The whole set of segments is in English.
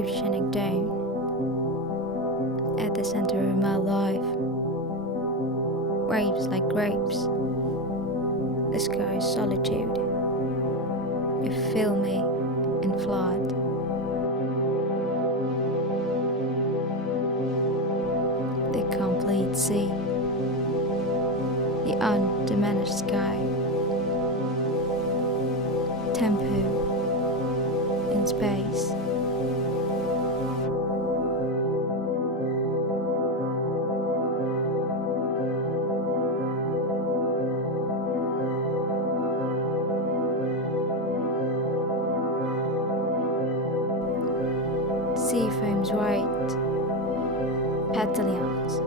oceanic dome at the center of my life. Waves like grapes, the sky's solitude. You fill me in flood. The complete sea, the undiminished sky, tempo in space. Sea foams white, petalions,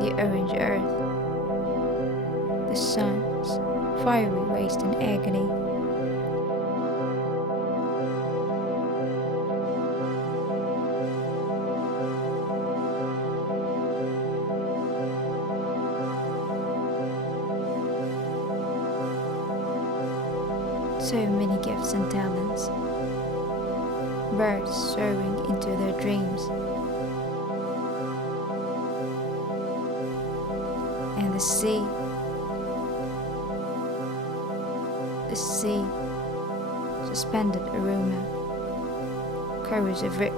the orange earth, the sun's fiery waste and agony. So many gifts and talents, birds soaring into their dreams, and the sea, suspended aroma, corrosive rich,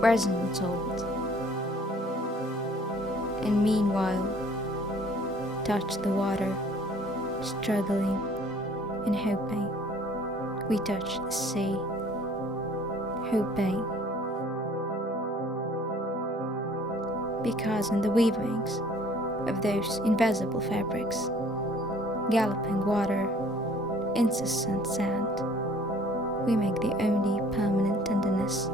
resonant salt, and meanwhile touch the water, struggling and hoping we touch the sea, hoping, because in the weavings of those invisible fabrics, galloping water, incessant sand, we make the only permanent tenderness